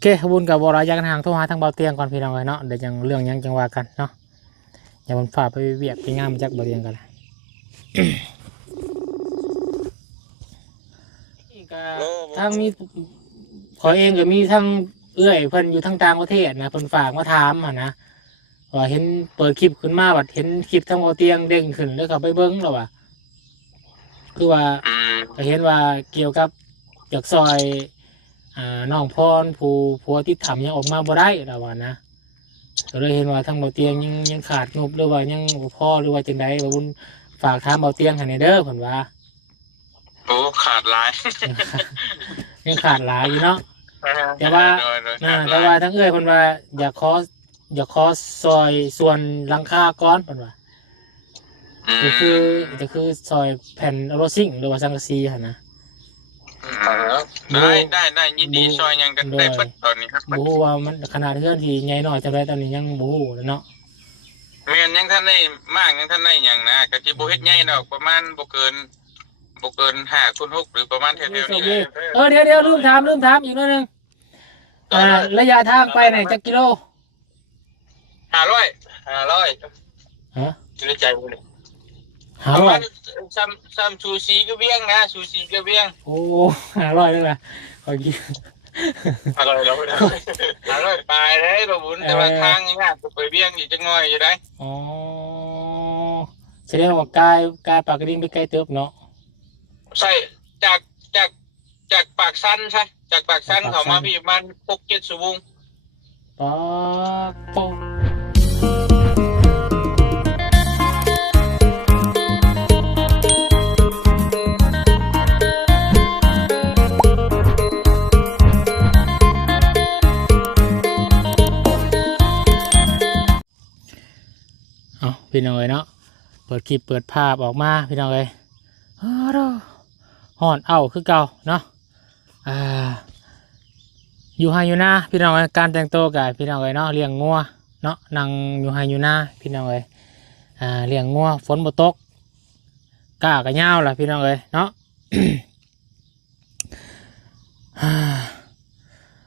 เคขบุญกับบรายากันห่างโทรหาทางเบาเตียงก่อนพี่น้องเลยเนาะเดี๋ยวยังเรื่องยังจังว่ากันเนาะอย่าบนฝ่าไปเวียกไปงานมาจากเบาเตียงกันทางมีขอเองก็มีทั้งเอื้อยเพิ่นอยู่ทั้งต่างประเทศนะเพิ่นฝากมาถามนะว่าเห็นเปิดคลิปขึ้นมาบัดเห็นคลิปทางเบาเตียงเด้งขึ้นแล้วก็ไปเบิ้งแล้วว่ะคือว่าเห็นว่าเกี่ยวกับจากซอยน้องพรผู้ผัวที่ทำยังออกมาบ่ได้แล้วว่านะก็เลยเห็นว่าทางเบาเตียงยังขาดงบหรือว่ายังพ่อหรือว่าจังใดบ่บุญฝากถามเบาเตียงให้ในเด้อเพิ่นว่าโอ้ขาดหลาย ยังขาดหลายอยู่เนาะแต่ว่าทั้งเอ้ยเพิ่นว่าอยากขอซอยส่วนหลังคาก้อนเพิ่นว่าจะคือซอยแผ่นโรซิ่งหรือว่าสังกะสีหั่นนะได้ยินดีซอยยังกันได้เพิ่นตอนนี้ครับบ่ฮู้ว่ามันขนาดเฮือนที่ใหญ่น้อยจังไดตอนนี้ยังบ่ฮู้เนาะแม่นยังท่านได้มากยังท่านได้หยังนะก็สิบ่เฮ็ดใหญ่ดอกประมาณบ่เกิน5 คูณ 6หรือประมาณแถวๆนี้เดี๋ยวลืมถามอีกนิดนึงระยะทางไปไหนจักกิโล500ฮะอยู่ในใจบ่นี่ประมาณซ้ำซูซีก็เวียงนะซูซีก็เวียงโอ้500เลยล่ะขอกิน500แล้ว500ปลายเด้บ่บุญแต่ว่าทางนี่นะไปเวียงอีกจักหน่อยอยู่ได้อ๋อแสดงว่ากายปากกระดิ่งไปไกลเติบเนาะใช่จากปากสั้นใช่จากปากสั้นเขามาพี่มัน6-7 ชั่วโมงป๊าโป้พี่น้องเนาะเปิดคลิปเปิดภาพออกมาพี่น้องห่อนคือเก่าเนาะอยู่ไฮอยู่หน้าพี่น้องการแต่งตัวกับพี่น้องเนาะเลี้ยงงัวเนาะนั่งอยู่ไฮอยู่หน้าพี่น้องเลี้ยงงัวฝนบ่ตกกล้ากับเหย้าล่ะพี่น้องเนาะ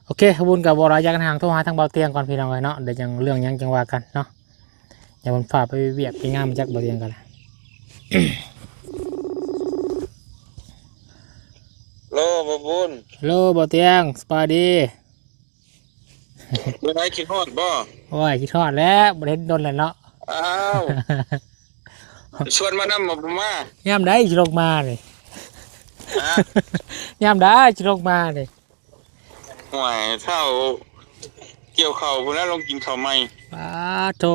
โอเคขบุญกับบรายากันห่างโทรหาทางเบาเตียงก่อนพี่น้องเนาะเดี๋ยวยังเรื่องยังจังว่ากันเนาะอย่าบนฝ่าไปเวียกไปงานมาจากเบาเตียงกันโลบ่บุญโลเบาเตียงสบายดีบ่ได้คิดฮอดบ่โอ้ยคิดฮอดแล้วบ่ได้โดนแล้วเนาะอ้าวชวนมานำบ่มายามใดสิลงมานี่ยามใดสิลงมานี่ห่วยเท่าเกี่ยวข้าวพุ่นน่ะลงกินข้าวใหม่โธ่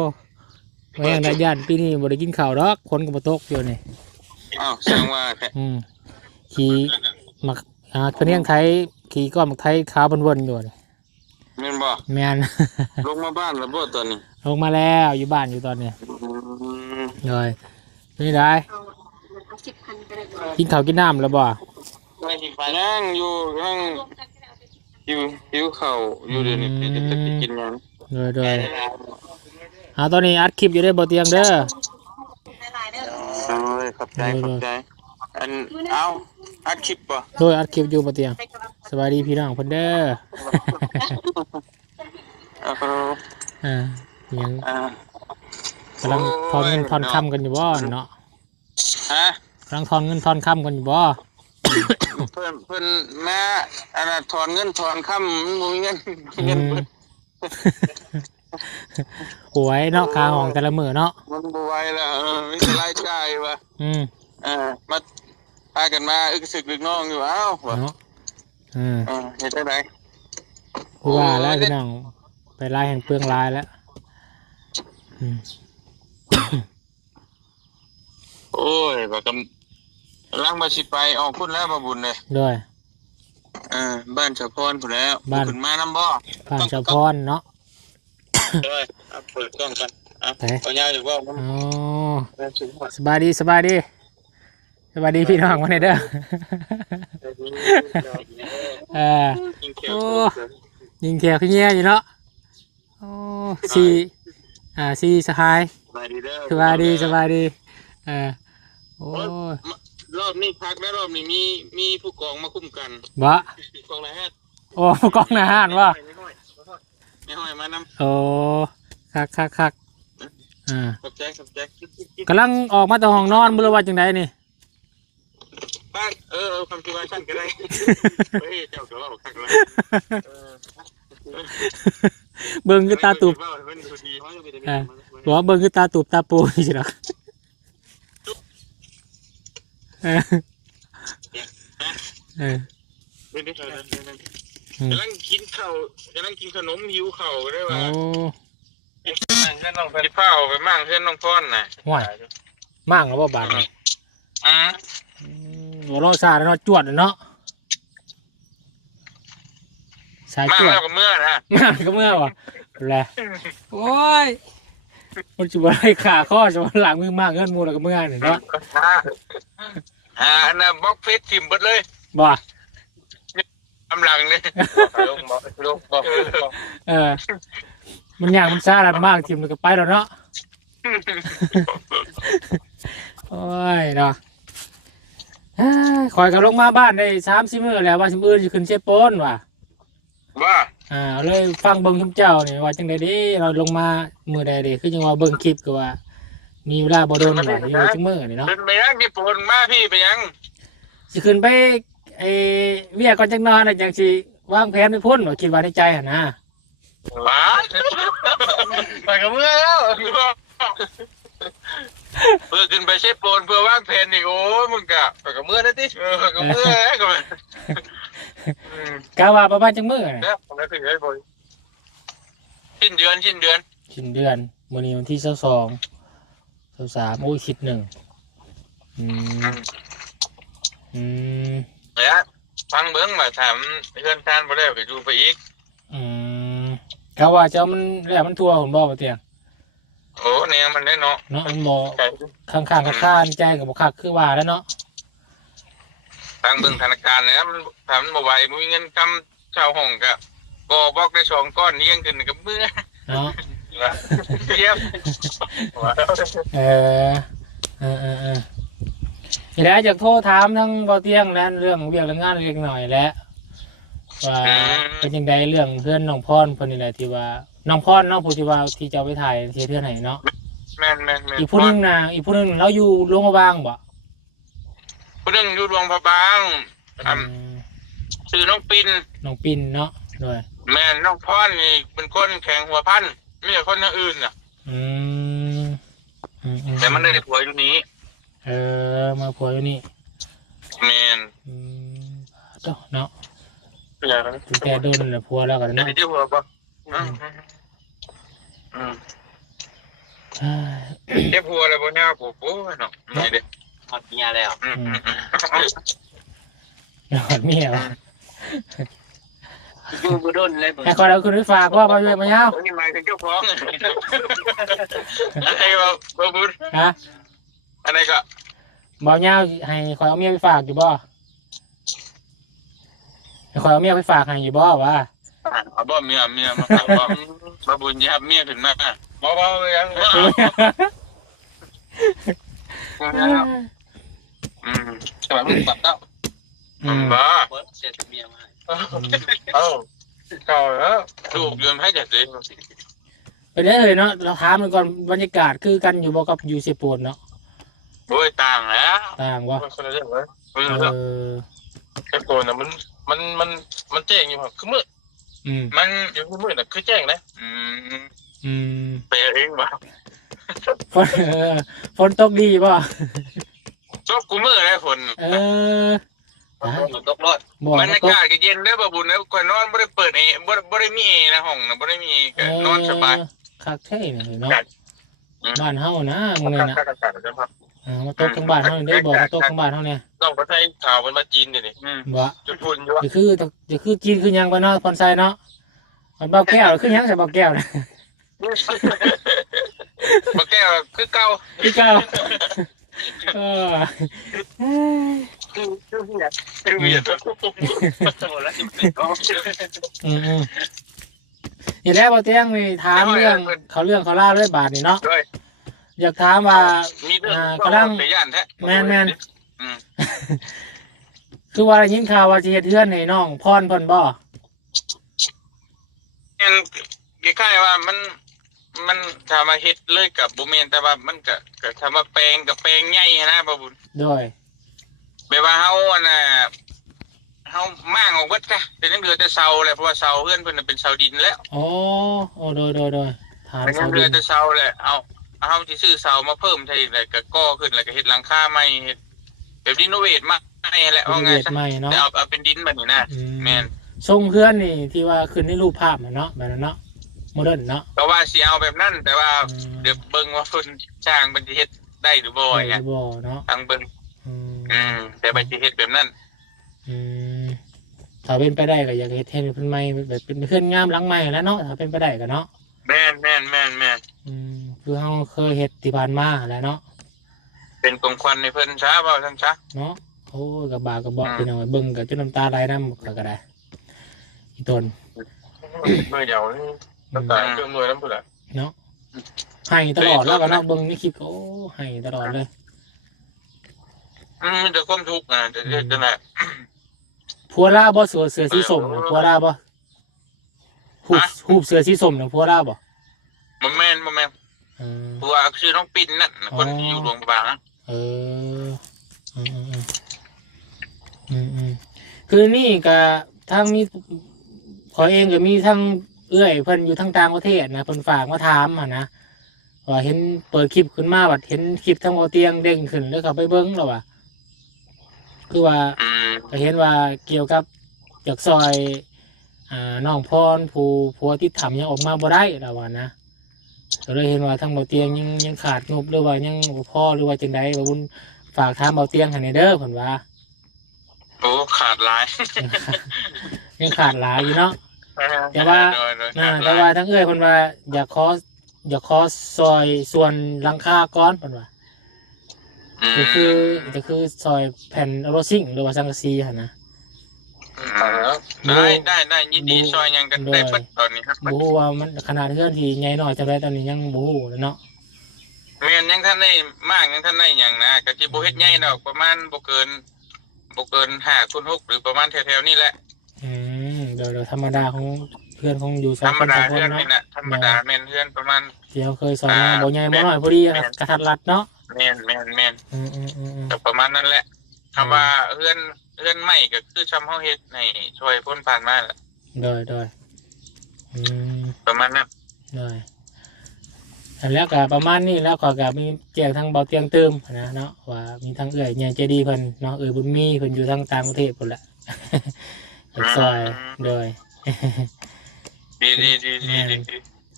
แม่งได้ย่านปีนี้บ่ได้กินข้าวดอกคนก็บ่ตกอยู่นี่อ้าวแสดงว่าขี่มักคะเนียงไทยขี่ก้อนมักไทยขาววนๆอยู่นี่แม่นบ่แม่นลงมาบ้านแล้วบ่ตอนนี้ลงมาแล้วอยู่บ้านอยู่ตอนนี้เลยนี่ได้กินข้าวกินน้ำแล้วบ่ยังอยู่ยังหิวข้าวอยู่เดี๋ยวนี้จะไปกินหยังเลยตอนนี้อัดคลิปอยู่ได้บ่เตียงเด้อขอบใจอันเอาอัดคลิปป่ะโดยอัดคลิปอยู่บ่เตียงสวัสดีพี่น้องเพิ่นเด้อยังกำลังทอนเงินทอนค่ำกันอยู่บ่เนาะกำลังทอนเงินทอนค่ำกันอยู่บ่เพิ่นมาอันน่ะถอนเงินถอนค่ำมันบ่มีเงินหวยเนาะค่าห้องแต่ละมื้อเนาะมันบ่ไหวแล้วมีแต่รายจ่ายว่ะมาพากันมาอึกสึกลึกน้องอยู่เอ้าเนาะเฮ็ดจังได๋ผู้ว่าแล้วพี่น้องไปลายแห่งเปลืองลายแล้วโอ้ยบ่กำลังมาสิไปออกพุ่นแล้วบ่บุญเลยด้วยบ้านชาวพรพุ่นแล้วขึ้นมานำบ่บ้านชาวพรเนาะด้วยเปิดกล้องกันเอายาวอยู่บ่สบายดีพี่น้องมาเด้อยิงแขวขึ้นเงี้ยอยู่เนาะสี่สหายสบายดีโอ้รอบนี้พักแล้วรอบนี้มีผู้กองมาคุ้มกันบ่กองนายฮะโอ้กองนายฮะวะ น้ โอ้คักอ่า ำขอบใจ กำลังออกมาจากห้องนอนบ่รู้ว่าจังไดนี่ ป้าคำที่ว่าชั้นก็ได้เฮ้ยเจ้าก็ว่าคักเลย เบิ่งคือตาตูบบอกว่าเบิ่งคือตาตูบตาปูนี่สิล่ะเออเออก ำลังกินข้าวกำลังกินขนมหิวข้าวได้ โอ้ ว่าเพื่อนน้องพี่เฝ้าไปมั่งเพื่อนน้องพรน่ะ ห่วยมั่งแล้วบ่บาดนี่ บ่รอซาแล้วเนาะจวดเนาะสาย มั่ง จวด แล้วก็เมื่อนะ มั่งก็เมื่อว่ะแหละโอ้ยมันสิบ่ได้ขาข้อจะว่าหลังมือมากเงินหมู่แล้วก็เมื่อนี่เนาะ อันน่ะบล็อกเฟซทิมเบิดเลย บ่ กำลังนี่ลงบอก เออมันยากมันซ่าแล้วมากทีมมันก็ไปแล้วเนาะโอ้ยเนาะคอยกับลงมาบ้านได้3-4 มื้อแล้วว่าสิมื้อสิขึ้นเชฟโปนว่ะ ว่า เลยฟังเบิ่งทุกเจ้านี่ว่าจังได๋เด้เราลงมามื้อใดเด้คือจังว่าเบิ่งคลิปก็ว่า มีเวลาบ่โดนว่าอยู่จังมื้อนี่เนาะ เป็นไปยังที่ปนมาพี่ไปยัง สิขึ้นไปไอ้เวียก่อนจังนอนน่ะจังสิวางแผนไปพุ่นว่าคิดว่าในใจหั่นนะ ว้าไปกับเมื่อแล้วเพื่อขึ้นไปเชฟโปนเพื่อวางแผนอีกโอ้มึงกะไปกับเมื่อนะติไปกับเมื่อแล้วก็ กะว่าประมาณจังมื้อน่ะ เนี่ยผมได้ขึ้นได้บ่อยสิ้นเดือน สิ้นเดือนมื้อนี้วันที่22 23โอ้ยคิดหนึ่งอืม เนี่ยฟังเบิ้งมาถามเพื่อนท่านบ่ได้ไปดูไปอีก อืมกะว่าเจ้ามันแล้วมันทั่วผมบ่บ่เตียง โอ้เนี่ยมันได้เนาะ เนาะมันบ่ข้างๆข้างๆใจก็บ่คักคือว่าแล้วเนาะ ฟังเบิ้งธนาคารเนี่ยมันถามมันบ่ไหวบ่มีเงินกำเช่าห้องก็บ่บอกได้2ก้อนเลี้ยงขึ้นกับเมื่อ เนาะ เยี่ยม เออทีแรกอยากโทรถามทั้งบ่เตียงแล้วเรื่องเวียกเรื่องงานเล็กหน่อยแหล้วว่าเป็นจังไดเรื่องเพื่อนน้องพรเพิ่นนี่แหละที่ว่าน้องพรเนาะผู้ที่ว่าที่จะเอาไปถ่ายที่เพื่อนให้เนาะ แม่น อีกผู้หนึงเราอยู่โรงพยาบาลบ่ ผู้หนึงอยู่ดวงพระบางชื่อน้องปิน น้องปิ่นเนาะด้วย แม่นน้องพรนี่เป็นคนแข็งหัวพันไม่ใช่คนอื่นน่ะ อืม แต่มันได้ผัวอยู่นี้ มาผัวอยู่นี่ แม่น เนาะตั้งแต่โดนผัวแล้วกัน ได้ เนาะ ที่ผัวบ่เจ็บหัวแล้วบ่ยาวโป๊ะเนาะนี่เด้ หมดเมียแล้ว นอนเมียว อยู่บุรุนเลยบุ แต่ก่อนเราคุณไปฝากว่ามาเยอะมาเยาว นี่หมายถึงเจ้าของอะไรบ่บุญ ฮะ อะไรก็ บ่เยาวให้คอยเอาเมียไปฝากอยู่บ่ให้คอยเอาเมียไปฝากให้อยู่บ่วะ บ่เมียมาบ่บุญยับเมียขึ้นมาบ่ยังสมัยมึงปัดเต้าบ่ เบิร์ดเสียเมียมา เก่าแล้วถูกยืมให้จัดสิ ไปได้เลยเนาะเราถามมันก่อนบรรยากาศคือกันอยู่บ่กับอยู่เซโปนเนาะ โอ้ยต่างแล้ว ต่างวะ มันคนละเรื่องเลยไอ้โกนน่ะมันแจ้งอยู่ครับคือมืดมันอยู่คือมืดน่ะคือแจ้งนะไปเองบ่ ฝนตกดีป่ะ ชอบกูมือได้ฝน ตกรถ บรรยากาศก็เย็นได้บ่บุญแล้วก่อนนอนบ่ได้เปิดบ่ได้มีนะห้องนะบ่ได้มีก็นอนสบาย คักแท้เนาะบ้านเฮานะมึงเนี่ยนะมาตกทั้งบ้านเฮาได้บอกมาตกทั้งบ้านเฮาเนี่ย น้องประเทศข่าวมันมาจีนนี่ บ่ จุดพุ่นอยู่ จะคือจีนคือยังบ่เนาะพรไซเนาะมันเบาแก้วคือยังใส่เบาแก้วนะ บ่แก้วคือเก่า คือเก่านี่แหละบ่เตียงนี่ถามเรื่องเขาเล่าด้วยบาทนี่เนาะอยากถามว่า กำลังแม่นคือว่าได้ยินข่าวว่าสิเฮ็ดเฮือนให้น้องพรเพิ่นบ่ คล้ายๆว่ามันทำมาเฮ็ดเลยกับบ่แม่นแต่ว่ามันก็ทำมาแปลงกับแปลงใหญ่นะบ่บุญ ด้วย แบบว่าเฮาอันน่ะเฮามั่างออกเบิดกะแต่ยังเหลือแต่เสาแหละเพราะว่าเสาเพื่อนเพิ่นน่ะเป็นเสาดินแล้ว อ๋อโอ้โดยฐาน แต่ยั เสาง เห ดิ ลือน แต่เสาแหละเอาสิซื้อเสามาเพิ่มใช่อีกแหละก็ก่อขึ้นแล้วก็เฮ็ดหลังคาใหม่เฮ็ดแบบรีโนเวทใหม่แหละ เป็ ว่าน ไง เวท ซะ ใหม่เนาะ แต่เอาเป็นดินแบบนี้นะแม่น ทรงเพื่อนนี่ที่ว่าขึ้นในรูปภาพน่ะเนาะแบบนั้นเนาะโมเดิร์นเนาะ ก็ว่าสิเอาแบบนั้นแต่ว่าเดี๋ยวเบิ่งว่าเพิ่นจ้างเพิ่นสิเฮ็ดได้หรือบ่ ได้ อย่างเงี้ย บ่เนาะ ทางเบิ่ง อืม แต่บ่สิเฮ็ดแบบนั้น อืมถ้าเป็นไปได้ก็อยากเฮ็ดให้เพิ่นใหม่แบบเป็นเพื่อนงามหลังใหม่แล้วเนาะถ้าเป็นไปได้ก็เนาะ แม่น คือเฮาเคยเฮ็ดที่ผ่านมาแหล้วเนาะ เป็นของขวัญให้เพิ่นซะว่าซั่นซะ เนาะโอ้ยกับบากกับบอกพี่น้องเบิ่งกับจนน้ำตาไหลนำก็ได้อีตน เมื่อเดี๋ยวน้ำตาเติมเลยน้ำพุ่นน่ะ เนาะให้ตลอดแล้วก็เนาะเบิ่งในคลิปก็โอ้ให้ตลอดเลย มันจะความทุกข์นะจะนั่นแหละ ผัวลาบ่เสือสีส้มน่ะผัวลาบ่ฮูบเสือสีส้มน่ะผัวลาบ่ บ่แม่นเออ เพราะว่าคือน้องปิ่นนั่นคนที่อยู่โรงพยาบาลนะ เออคือนี่ก็ทางมีขอเองก็มีทั้งเอื้อยเพิ่นอยู่ทางต่างประเทศนะเพิ่นฝากมาถามนะว่าเห็นเปิดคลิปขึ้นมาว่าเห็นคลิปทั้งเอาเตียงเด้งขึ้นแล้วก็ไปเบิ่งแล้วว่าคือว่าก็เห็นว่าเกี่ยวกับจากซอยน้องพรผู้ผัวที่ทำยังออกมาบ่ได้แล้วว่านะก็เลยเห็นว่าทั้งเอาเตียงยังขาดงบหรือว่ายังบ่พอหรือว่าจังใดว่าบุญฝากถามเอาเตียงให้ในเด้อเพิ่นว่า โอ้ขาดหลาย ยังขาดหลายอยู่เนาะแต่ว่าทั้งเอ้ยเพิ่นว่าอยากขอซอยส่วนหลังคาก้อนเพิ่นว่าก็คือซอยแผ่นโรซิ่งหรือว่าสังกะสีหั่นนะ ได้ยินดีซอยยังกันได้เปิดตอนนี้ครับ บ่ฮู้ว่ามันขนาดเฮือนที่ใหญ่น้อยจังไดตอนนี้ยังบ่ฮู้เลยเนาะ แม่นยังท่านได้มากยังท่านได้หยังนะก็สิบ่เฮ็ดใหญ่ดอกประมาณบ่เกิน5 คูณ 6หรือประมาณแถวๆนี้แหละ เดี๋ยวธรรมดาของเพื่อนของอยู่สอ ธรง ร ค ม น ดา สองค เพื่อน น นี่ เนาะ นะธรรมดาแม่นเพื่อนประมาณ เดี๋ยวเคยสอนมาบ่ใหญ่บ่น้อยพอดีกระทัดรัดเนาะ แม่นแต่ประมาณนั้นแหละคำว่าเพื่อนใหม่ก็คือชำเฮาเฮ็ดให้ช่วยพ้นผ่านมาแหละ โดยประมาณนั้น อันแล้วก็ประมาณนี้แล้วก็มีแจ้งทางเบาเตียงเติมนะเนาะว่ามีทางเอื้อยใหญ่ใจดีเพิ่นเนาะบุญมีเพิ่นอยู่ทางต่างประเทศพุ่นแหละซอยโดย ดี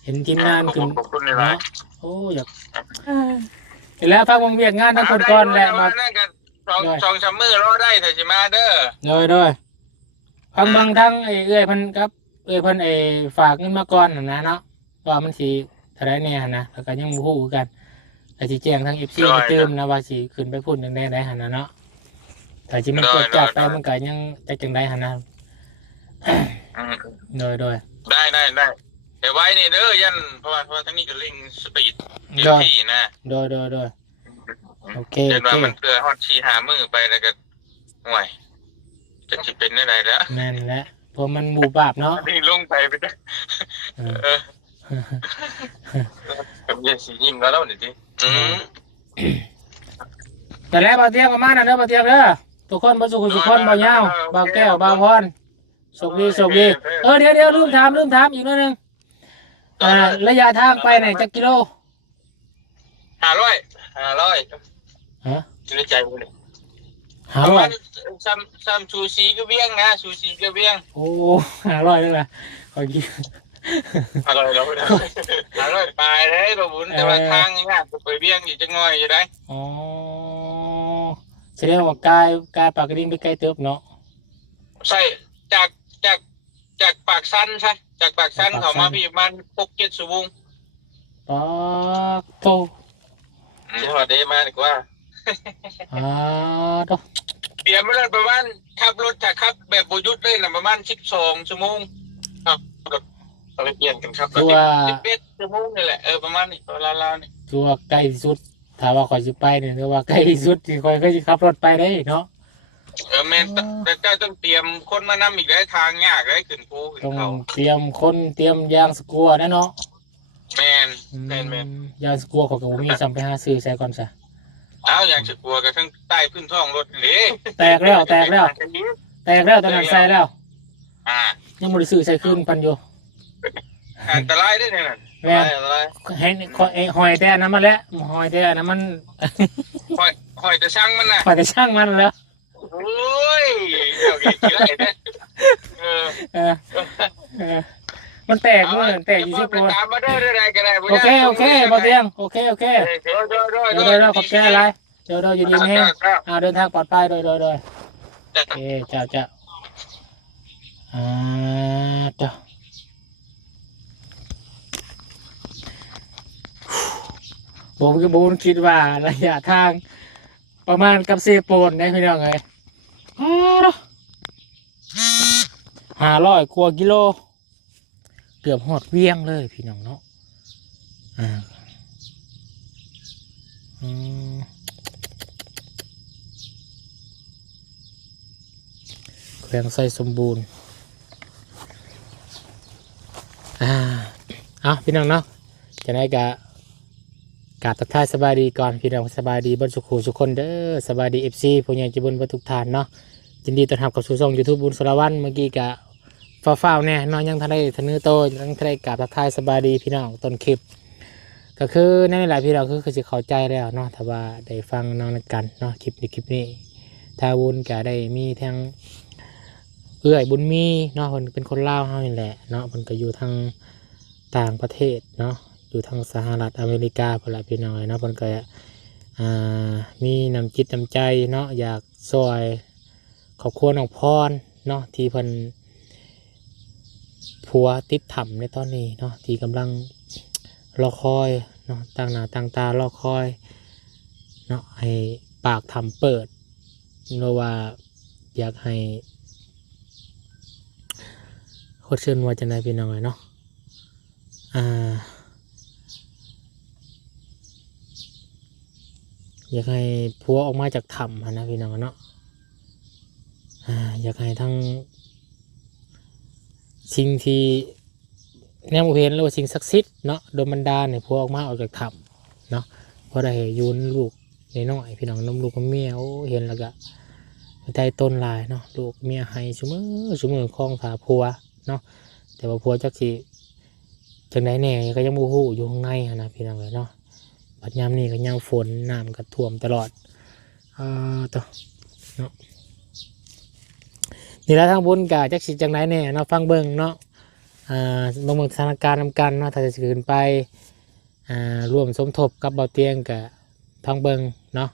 เห็นทีมงาน ขอบคุณหลาย โอ้อยากเห็นแล้วพักวงเวียกงานทั้งคนก่อนแหละมา สอง3 มื้อรอได้แต่สิมาเด้อโดยพังบางทั้งเอื้อยเพิ่นครับเอื้อยเพิ่นฝากเงินมาก่อนนะเนาะว่ามันสิเท่าไรแน่นะแล้วก็ยังบ่ฮู้กันแต่สิแจ้งทาง FC ไปเติมนะว่าสิขึ้นไปพูดจังได๋ได้หั่นน่ะเนาะแต่สิมันกดจับไปมันก็ยังจังได๋หั่นนะโดยได้แต่ไว้นี่เด้อยันเพราะว่าทั้งนี้ก็เร่งสปีดเต็มที่นะโดยโอเคเดี๋ยวมันเพื่อฮอด4-5 มื้อไปแล้วก็ห่วยจะสิเป็นได้แล้ว แม่นแหละเพราะมันหมู่บาปเนาะนี่ลงไปจ้ะกับเย็นสียิ้มแล้วนี่ติแต่แล้วบ่เตียงประมาณนั้นเด้อบ่เตียงเด้อทุกคนบ่สุขทุกคนบ่ยาวบ่แก้วบ่พรโชคดีเดี๋ยวลืมถามอีกนิดนึงระยะทางไปไหนจักกิโล500ฮะอยู่ในใจบ่นี่ซ้ำซูชิก็เวียงนะซูชิก็เวียงโอ้500เลยล่ะขอกิน500แล้ว500ปลายเด้บ่บุญแต่ว่าทางยากไปเวียงอีกจักหน่อยอยู่ได้อ๋อแสดงว่ากายปากกระดิ่งไปไกลเติบเนาะใช่จากปากสั้นใช่จากปากสั้นเขามาพี่มัน6-7 ชั่วโมงปากโตจังหวัดเดมาดีกว่าโตเดี๋ยวมันประมาณขับรถถ้าขับแบบบ่หยุดเลยนะประมาณ12 ชั่วโมงครับเราเปลี่ยนกันครับ11 ชั่วโมงนี่แหละประมาณนี้ราวๆนี่ตัวใกล้ที่สุดถ้าว่าข่อยสิไปเนี่ยคือว่าใกล้ที่สุดที่ข่อยเคยสิขับรถไปได้เนาะ แม่นแต่เจ้าต้องเตรียมคนมานำอีกได้ทางยากได้ขึ้นภูขึ้น ต้อง เขา เตรียมคนเตรียมยางสกัวแน่เนาะ แม่นแม่น ยางสกัวเขาก็บ่มีจำไปหาซื้อใส่ก่อนซะ อ้าวอย่างสิกลัวกันทั้งใต้พื้นท้องรถนี่ แตกแล้วตอนนั้นใส่แล้ว อ่า ยังบ่ได้ซื้อใส่คืนปันอยู่ อันตรายด้วยเนี่ยน่ะ แม่น อะไร ให้หอยแต่อันนั้นมาแล้วหอยแต่อันนั้นมัน คอยจะช่างมันน่ะ หอยแต่ช่างมันแล้ว โอ้ยเจ้ากี่กี่ไรเนี่ยเออ เออเออมันแตกด้วยแตกอยู่ที่ตัว ตามมาได้ได้ก็ได้ โอเคบ่เตียงโอเค เดี๋ยว เดี๋ยวขอบใจอะไรเดี๋ยวอยู่ดีแห้งเดินทางปลอดภัยโดยโอเคเจ้าเจ้าผมคิดว่าระยะทางประมาณกับเซโปนได้พี่น้องเลย500 กว่ากิโลเกือบหอดเวียงเลยพี่น้องเนาะแขวงไซสมบูรณ์เอาพี่น้องเนาะจะได้กราบทักทายสบายดีก่อนพี่น้องสบายดีบนสุขุสุขคนเด้อสบายดีFCผู้ใหญ่ใจบุญบรรทุกทานเนาะยินดีต้อนรับกับสู่ช่อง YouTube บุญสารวัตรเมื่อกี้กะฟ้าวๆเนี่ยน้องยังทันได้ทะนุโตยังทันได้กราบทักทายสบายดีพี่น้องต้นคลิปก็คือในหลายพี่น้องคือจะเข้าใจแล้วเนาะถ้าว่าได้ฟังน้องกันเนาะคลิปนี้ถ้าบุญกะได้มีทั้งเอื้อยบุญมีเนาะคนเป็นคนลาวเฮานี่แหละเนาะมันก็อยู่ทางต่างประเทศเนาะอยู่ทางสหรัฐอเมริกาพอละพี่น้อยเนาะมันก็มีน้ำจิตน้ำใจเนาะอยากซอยครอบครัวน้องพรเนาะที่เพิ่นผัวติดถ้ำในตอนนี้เนาะที่กำลังรอคอยเนาะตั้งหน้าตั้งตารอคอยเนาะให้ปากถ้ำเปิดเพราะว่าอยากให้โคตรเชิญว่าจะไหนพี่น้อยเนาะอยากให้ผัวออกมาจากถ้ำนะพี่น้องเนาะอยากให้ทั้งสิ่งที่แนวเห็นหรือว่าสิ่งศักดิ์สิทธิ์เนาะโดนบันดาลเนี่ยผัวออกมาออกจากถ้ำเนาะเพราะได้ยูนลูกในน้อยพี่น้องน้ำลูกกับเมียเห็นแล้วก็ใจต้นลายเนาะลูกเมียให้ชุมือคล้องขาผัวเนาะแต่ว่าผัวจักสิจังไหนแน่ก็ยังบูฮู้อยู่ข้างในนะพี่น้องเลยเนาะปัจยามนี้ก็ยังฝนน้ำก็ท่วมตลอดต่อเนาะนี่แหละทางบุญกะจักสิจังไหนแน่เนาะฟังเบิ่งเนาะบางเมืองสถานการณ์นำกันเนาะถ้าจะขึ้นไปร่วมสมทบกับเบาเตียงกับทางเบิ่งเนาะ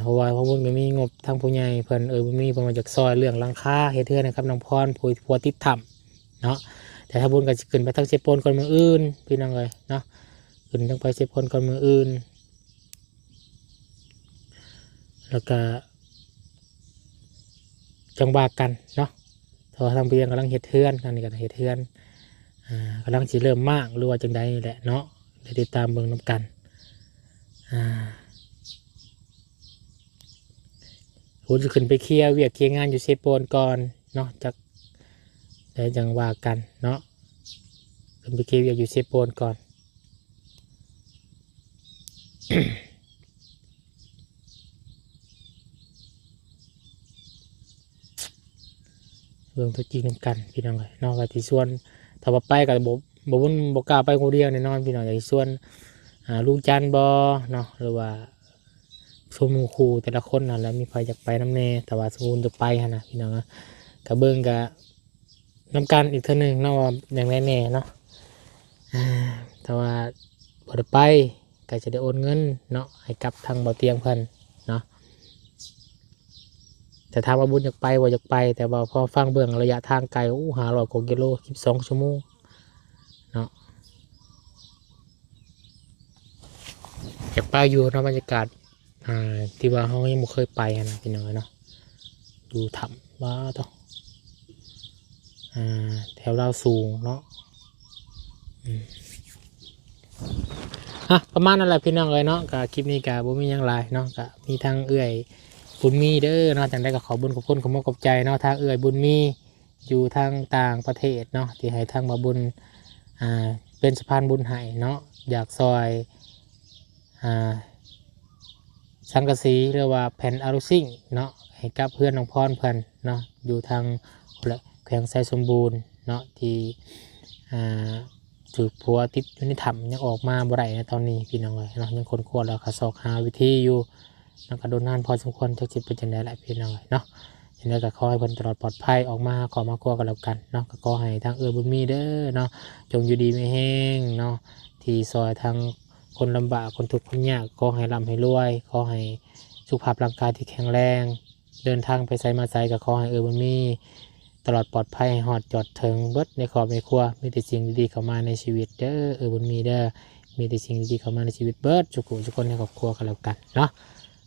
เพราะว่าทางบุญก็มีงบทางผู้ใหญ่เพิ่นมีเพิ่นมาจากซอยเรื่องหลังคาเฮ็ดเทือนนะครับน้องพรผัวติดถ้ำเนาะแต่ถ้าบุญก็จะขึ้นไปทางเชฟโปนคนเมืองอื่นพี่น้องเลยเนาะขึ้นทางไปเชฟโปนคนเมืองอื่นแล้วก็จังหวะกันเนาะถ้าทางเบียงกำลังเฮ็ดเทือนทางนี้ก็เฮ็ดเทือนกำลังสิเริ่มมากหรือว่าจังใดนี่แหละเนาะเดี๋ยวติดตามเบิ่งน้ำกันผมจะขึ้นไปเคลียร์เวียกเคลียร์งานอยู่เชฟโปนก่อนเนาะจากได้จังหวะกันเนาะขึ้นไปเคลียร์เวียกอยู่เชฟโปนก่อน เรื่องตัวจริงกันพี่น้องเลยนอกจากที่ส่วนถ้าว่าไปกับบุญบกล้าไปคนเดียวแน่นอนพี่น้องอย่างส่วนลูกจันบอเนาะหรือว่าสมูคูแต่ละคนนั่นแหละมีใครอยากไปน้ำเนแต่ว่าสมูจะไปฮะนะพี่น้องนะกับเบิ้งกับน้ำกันอีกเท่านึงเนาะว่าอย่างแน่ๆเนาะแต่ว่าพอได้ไปก็จะได้โอนเงินเนาะให้กับทางเบาเตียงเพิ่นเนาะแต่ถามว่าบุญอยากไปว่าอยากไปแต่ว่าพอฟังเบื้องระยะทางไกล500 กว่ากิโล12 ชั่วโมงเนาะอยากไปอยู่เนาะบรรยากาศที่ว่าเขายังไม่เคยไปนะพี่น้องเนาะดูถ้ำว่าต้องแถวเราสูงเนาะประมาณนั้นแหละพี่น้องเลยเนาะกับคลิปนี้กับบุญมีอย่างไรเนาะกับมีทางเอื้อย บุญมีเด้อเนาะจังได้ก็ขอบุญขอบคุณขอบคุณขอบใจเนาะทางเอื้อยบุญมีอยู่ทางต่างประเทศเนาะที่ให้ทางมาบุญเป็นสะพานบุญให้เนาะอยากซอยสังกะสีหรือว่าแผ่นอารุซิ่งเนาะให้กับเพื่อนน้องพรเพิ่นเนาะอยู่ทางแขวงไซสมบูรณ์เนาะที่ถูกผัวติดอยู่ในถ้ำยังออกมาบ่ได้ในตอนนี้พี่น้องเลยเนาะยังคนควรแล้วก็สอกหาวิธีอยู่แล้วก็โดนนานพอสมควรจะจิตเป็นจังได๋แหละพี่น้องเลยเนาะจังได๋ก็ขอให้เพิ่นตลอดปลอดภัยออกมาขอมาครัวกันแล้วกันเนาะก็ขอให้ทางบุญมีเด้อเนาะจงอยู่ดีไม่แห้งเนาะที่ซอยทางคนลำบากคนทุกข์คนยากขอให้ร่ำให้รวยขอให้สุขภาพร่างกายที่แข็งแรงเดินทางไปไสมาไสก็ขอให้บุญมีตลอดปลอดภัยหอดจอดถึงเบิดในครอบในครัวมีแต่สิ่งดีๆเข้ามาในชีวิตเด้อบุญมีเด้อมีแต่สิ่งดีๆเข้ามาในชีวิตเบิดทุกคนในครอบครัวกันแล้วกันเนาะ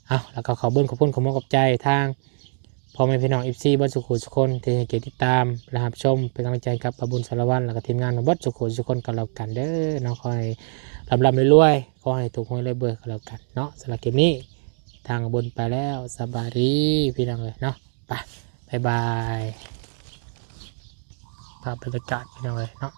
เอาแล้วก็ขอบุญขอบคุณขอบคุณกับใจทางพ่อแม่พี่น้องFCเบิดทุกคนที่ให้เกียรติติดตามและรับชมเป็นกำลังใจกับบุญสารวัตรและก็ทีมงานของเบิดทุกคนกันแล้วกันเด้อเนาะขอให้ลำรวยๆขอให้ถูกหวยเลยเบอร์กันแล้วกันเนาะสำหรับเกมนี้ทางบนไปแล้วสบายดีพี่น้องเลยเนาะไปบ๊ายบายภาพบรรยากาศพี่น้องเลยเนาะ